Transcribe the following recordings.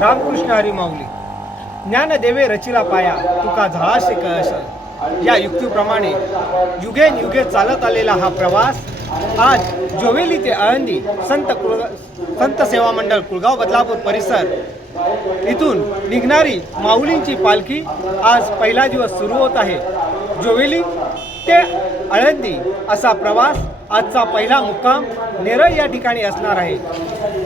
रामकृष्ण हरी माऊली ज्ञानदेवे रचिला पाया तुका झळाशे कळश. या युक्तीप्रमाणे युगेन युगे चालत आलेला हा प्रवास आज जोवेली ते आळंदी संत कुळ संत सेवा मंडळ कुळगाव बदलापूर परिसर इथून निघणारी माऊलींची पालखी आज पहिला दिवस सुरू होत आहे. जोवेली ते आळंदी असा प्रवास आजचा पहिला मुक्काम नेरळ या ठिकाणी असणार आहे.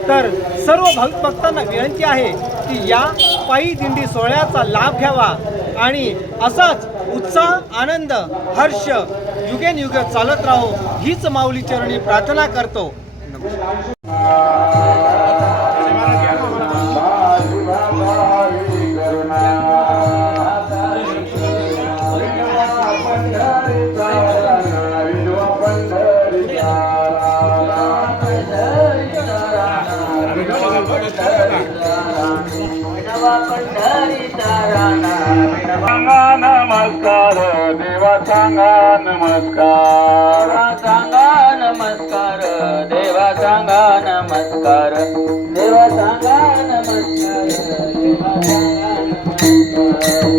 तर सर्व भाविक भक्तांना विनंती आहे की या पायी दिंडी सोहळ्याचा लाभ घ्यावा आणि असाच उत्साह आनंद हर्ष युगेन युग चालत राहो हीच माऊली चरणी प्रार्थना करतो. सांगा नमस्कार सांगा नमस्कार. देवा सांगा नमस्कार. देवा सांगा नमस्कार. देवा सांगा नमस्कार.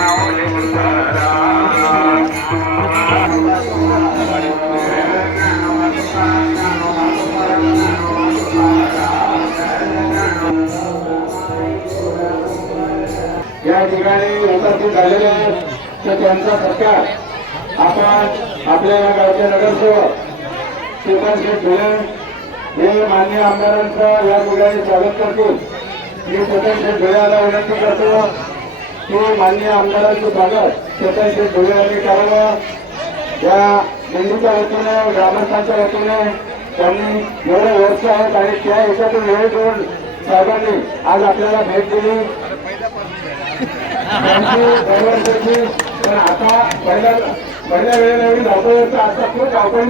या उपस्थित झालेले आहेत तर त्यांचा सत्कार आपण आपल्या या गावचे नगरसेवक श्रीकांत शेठ धुळे हे मान्य आमदारांचं या ठिकाणी स्वागत करतील मी चेतन शेठ धुळ्याला विनंती करतो. की मान्य आमदारांचं स्वागत. चेतन शेठ धुळे यांनी करावं. या दिंडीच्या वतीने ग्रामस्थांच्या वतीने त्यांनी एवढ्या व्यवस्था आहेत आणि त्या याच्यातून वेळ देऊन साहेबांनी आज आपल्याला भेट दिली. पण आता पहिल्या पहिल्या वेळेला एवढी धावपळ होतं आता खूप धावपळ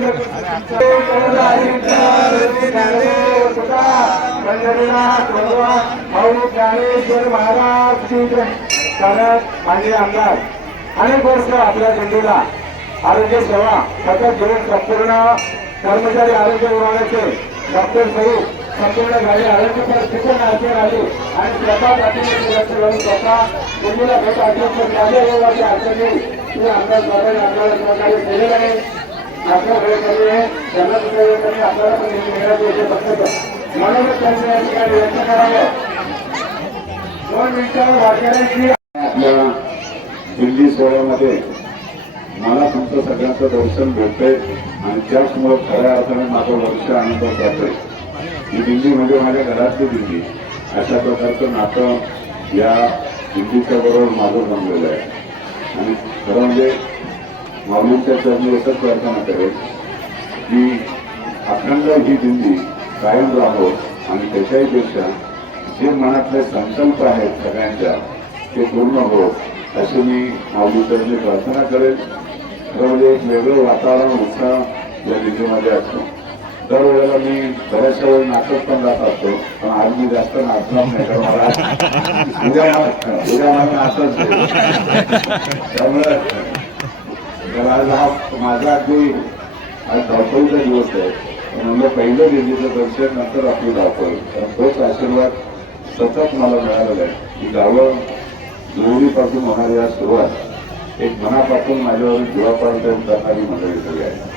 महाराज की आमदार अनेक वर्ष आपल्या जनतेला आरोग्य सेवा सतत घेऊन संपूर्ण कर्मचारी आरोग्य विभागाचे डॉक्टर सहित संपूर्ण गाडी आरोग्य शिक्षण आरोग्य आली. आणि स्वतः प्राथमिक स्वतः मुलीला भेट अध्यक्ष माझ्या विभागाची अडचणी ते आमदारद्वारे आमदार सहकार्य केलेलं आहे. आपल्या कमी आहे. त्यांना तुझ्या कमी आपल्याला पण मिळत येते फक्त म्हणूनच त्यांनी या ठिकाणी व्यक्त करावं दोन मिनिटांवर वारकऱ्यांची आपल्या दिल्ली सोहळ्यामध्ये मला तुमचं सगळ्यांचं दर्शन भेटतंय. आणि त्याचमुळे खऱ्या अर्थाने माझं वर्ष आनंदात जातोय. ही दिंडी म्हणजे माझ्या घरातली दिंडी. अशा प्रकारचं नातं या दिंडीच्या बरोबर माझं जमलेलं आहे. आणि खरं म्हणजे माऊलींच्या चरणी एकच प्रार्थना करेल की अखंड ही दिंडी कायम राहो आणि त्याच्याही पेक्षा जे मनातले संकल्प आहेत सगळ्यांच्या ते पूर्ण हो अशी मी माऊली चरणी प्रार्थना करेल. खरं म्हणजे एक वेगळं वातावरण उत्साह या दिंडीमध्ये असतो. दरवेळेला मी बऱ्याचशा वेळी नाचत पण जात असतो पण आज मी जास्त नाचणार नाही कारण मला उद्या उद्या मला नाचत त्यामुळे तर आज हा माझा अगदी आज धावपळीचा दिवस आहे म्हणजे पहिलं दिल्लीचं दर्शन नंतर आपली धावपळ. तोच आशीर्वाद सतत मला मिळालेला आहे. की गावं लोहरीपासून होणारी या सुरुवात एक मनापासून माझ्यावर जीवापर्यंत जाणारी मंडळी सगळी आहे.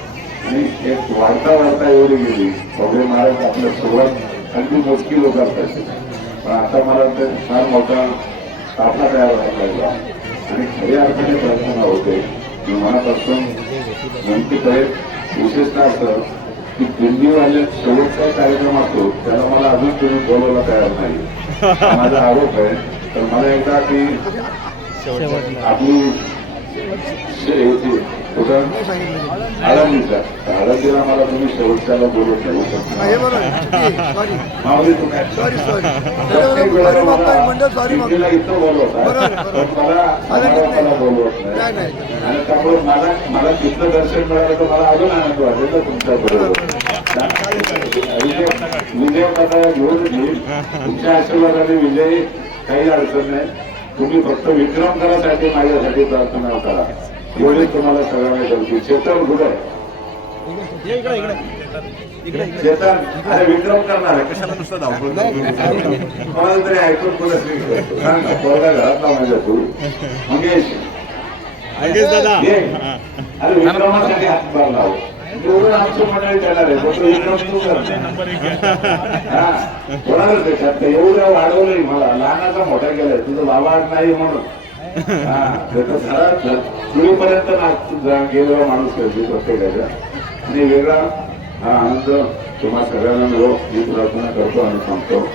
आणि एक वाढता वाढता एवढी गेली. पवळे महाराज आपल्या सुरुवात अगदी मोजकी लोक असायचे पण आता मला ते फार मोठा स्थापना तयार व्हायला लागला. आणि खऱ्या अर्थाने प्रयत्न होते मी मनापासून विनंती करेन विशेषतः असं की दिंडीवाले शेवटचा कार्यक्रम असतो त्याला मला अजून तुम्ही बोलवायला तयार नाही. माझा आरोप आहे. तर मला एकदा ती आपली तर आळंदीला मला तुम्ही शेवटच्याला बोलत नाही माऊली तू काय प्रत्येक वेळेला मला दिंडीला इथं बोलवता पण मला समारंभाला बोलवत नाही आणि त्यामुळे मला मला तिथलं दर्शन मिळालं तर मला अजून आनंद वाटेल ना तुमच्या बरोबर विजय घेऊन येईल तुमच्या आशीर्वादाने विजय काही अडचण नाही तुम्ही फक्त विक्रम करासाठी माझ्यासाठी प्रार्थना करा. एवढी तुम्हाला सगळ्यांना करते चेतन कुठे आहे? चेतन अरे विक्रम करणार आहे. कशाला नुसतं धावपळ कोणाला तरी ऐकून कोण सांग ना, पोरगा घरातला माझ्या तू. मंगेश. अरे विक्रमासाठी हातभार लाव. एवढं आमची मंडळी देणार आहे फक्त विक्रम तू कर. हा. कोणालाच देतात ते एवढं वाढवलंय मला. लहानाचा मोठा केलाय. तुझं बाबा नाही म्हणून. हा. पुढेपर्यंत नाच गेलेला माणूस करते प्रत्येकाच्या. आणि वेगळा हा आनंद तुम्हा सगळ्यांना मिळो. ही प्रार्थना करतो आणि सांगतो.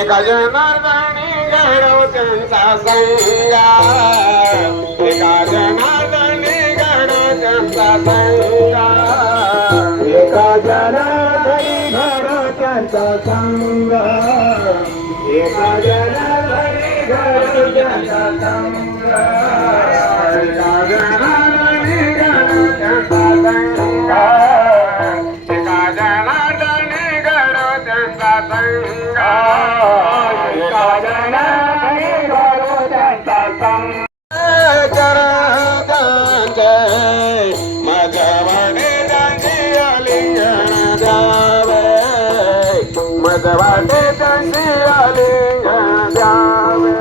एका जनार्दनी घडव त्यांचा संगा. एका जनार्दनी घडव त्यांचा संगा. मजवाटे त्यांची आलिंगन द्यावे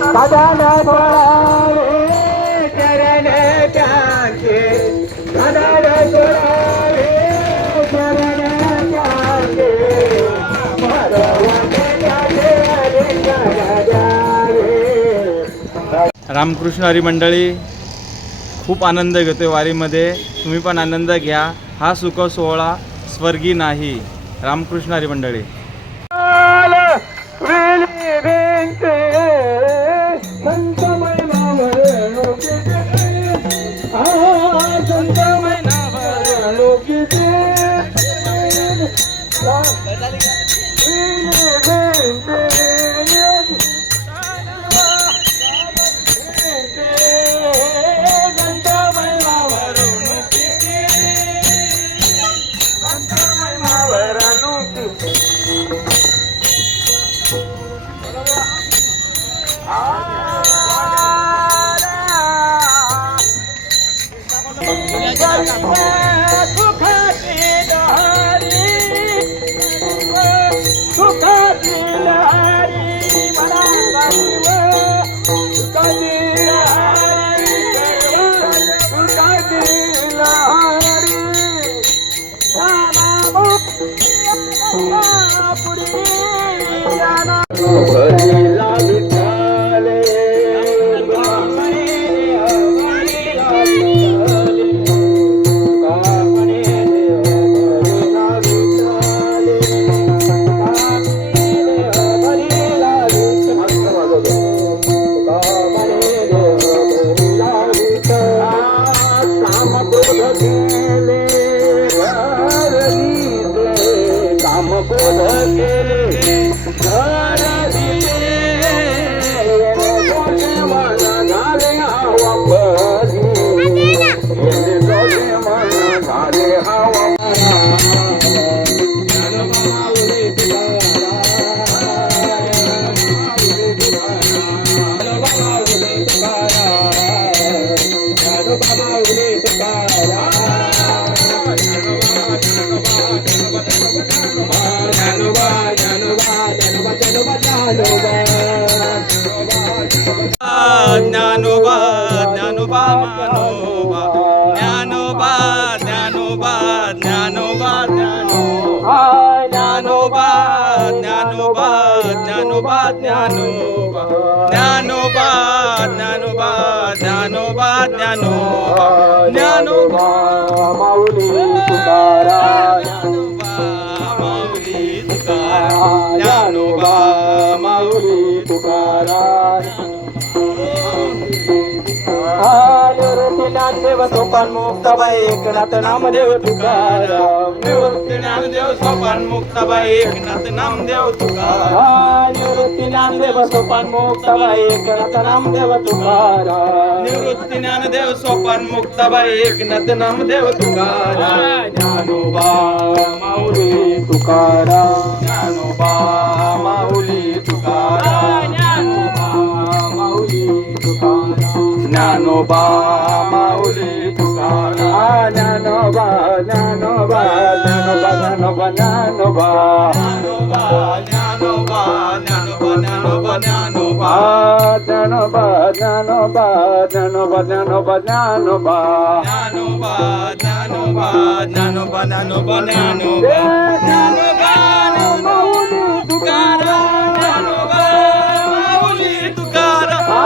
सदाना पळावे चरण त्यांचे. सदाना पळावे चरण त्यांचे. मजवाटे त्यांची आलिंगन द्यावे रामकृष्ण हरी मंडळी खूप आनंद घेतोय वारीमध्ये. तुम्ही पण आनंद घ्या. हा सुख सोहळा स्वर्गी नाही. रामकृष्ण हरी मंडळी Thank you. तुकाराम निवृत्तीनाथ देव सोपान मुक्ताबाई एकनाथ नामदेव तुकाराम निवृत्ती ज्ञानदेव सोपान मुक्ताबाई एकनाथ नामदेव तुकाराम निवृत्तीनाथ देव सोपान मुक्ताबाई एकनाथ नामदेव तुकाराम निवृत्ती ज्ञानदेव सोपान मुक्ताबाई एकनाथ नामदेव तुकाराम ज्ञानोबा माऊली तुकाराम ज्ञानोबा माऊली तुकाराम तुकाराम ज्ञानोबा माऊली तुकाराम ज्ञानोबा ज्ञानोबा ज्ञानोबा ज्ञानोबा ज्ञानोबा ज्ञानोबा ज्ञानोबा ज्ञानोबा ज्ञानोबा ज्ञानोबा ज्ञानोबा ज्ञानोबा ज्ञानोबा ज्ञानोबा ज्ञानोबा ज्ञानोबा ज्ञानोबा ज्ञानोबा ज्ञानोबा माऊली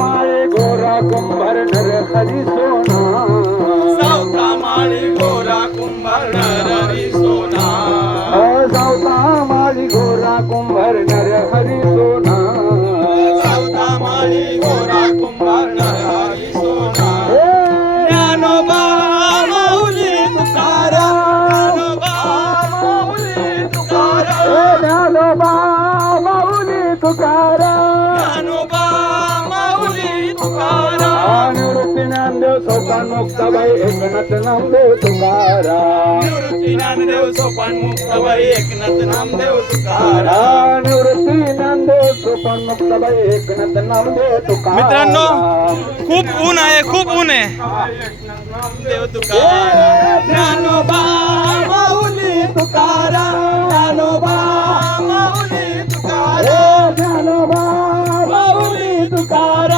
मारे गोरा कुंभर नर हरि सोना सौता मारे गोरा कुंभर सोपान मुक्ताबाई एकनाथ नामदेव तुकाराम. निवृत्ती ज्ञानदेव सोपान मुक्ताबाई एकनाथ नामदेव तुकाराम. निवृत्ती ज्ञानदेव सोपान मुक्ताबाई एकनाथ नामदेव तुकाराम. मित्रांनो खूप ऊन आहे खूप ऊन आहे. देव तुकाराम. ज्ञानोबा माऊली तुकाराम. ज्ञानोबा माऊली तुकाराम. ज्ञानोबा माऊली तुकाराम.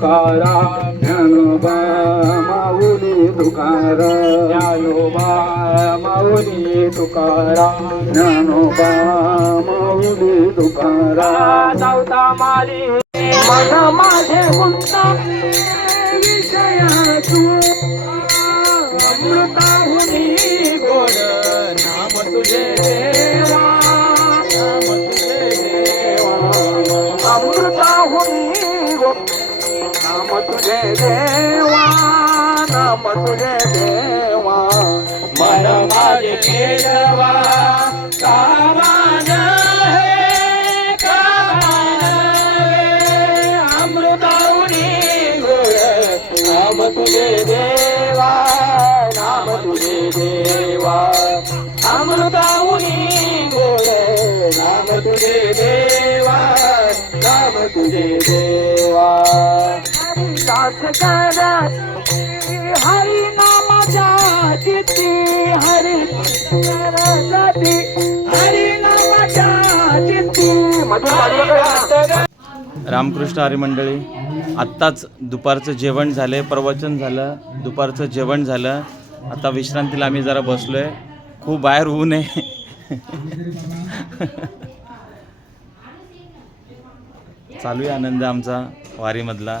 तुकारा ज्ञानोबा माऊली तुकारा ज्ञानोबा माऊली तुकारा. ज्ञानोबा माऊली तुकारा चौदा माली. मन माझे विषया तू तुझे देवा नाम तुझे देवा. मन माझे केशवा कामान हे कामान नाम तुझे देवा नाम तुझे देवा. अमृतावनी नाम तुझे देवा नाम तुझे देवा. साथ करा. हरी नामाच्या चित्ती हरी करती हरी नामाच्या चित्ती रामकृष्ण हरी मंडळी आत्ताच दुपारचं जेवण झालं प्रवचन झालं दुपारचं जेवण झालं. आता विश्रांतीला आम्ही जरा बसलो आहे खूप बाहेर होऊ नये. चालू आहे आनंद आमचा वारीमधला.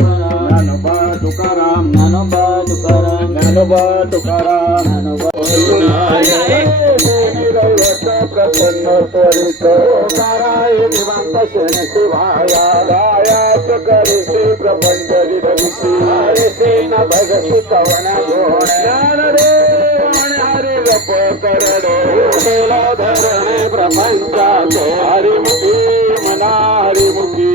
ज्ञानोबा तुकाराम ज्ञानोबा प्रसन्न त्वरित नाराय निवांत शरण शिवाया गायाच करिषे प्रपंच हरे भगती तवन गुण ज्ञान रे हरि जप करडे धरणे प्रपंचाचे हरिमुखी मना हरिमुखी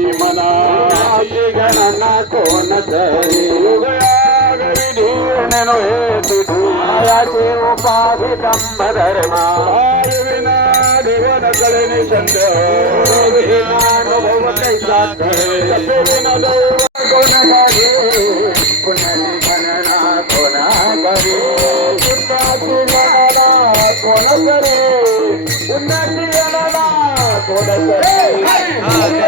ಗಣನ ಕೋನದಲ್ಲಿ ಯುಗಳಾಗರಿದೀರನೆನು ಹೇತಿದು ಆಯಾಚೆ ಉಪಾಧಿ ತಮ್ಮ ಧರ್ಮ ಆಯುವಿನ ದಿವನ ಕಳೆನಿ ಚಂದ್ರ ಅನುಭವ ಕೈಸಾತ್ವಿನ ಗುಣಗಾರಿ ಪುನಲಿ ಗಣನ ಕೋನ ಬರಿ ಉನ್ನತಿ ಗಣನ ಕೋನ ಸರಿ ಉನ್ನತಿ ಗಣನ ಕೋನ ಸರಿ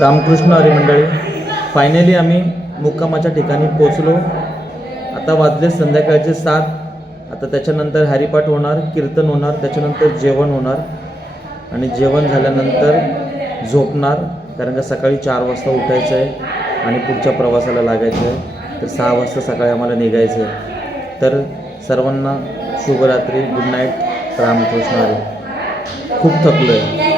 रामकृष्ण हरी मंडळी फायनली आम्ही मुक्कामाच्या ठिकाणी पोचलो आता वाजले संध्याकाळचे सात. आता त्याच्यानंतर हरिपाठ होणार कीर्तन होणार त्याच्यानंतर जेवण होणार. आणि जेवण झाल्यानंतर झोपणार कारण का सकाळी चार वाजता उठायचं आहे आणि पुढच्या प्रवासाला लागायचं आहे. तर सहा वाजता सकाळी आम्हाला निघायचं आहे. तर सर्वांना शुभरात्री. Good night Ramakrishna Hari. खूप थकलो आहे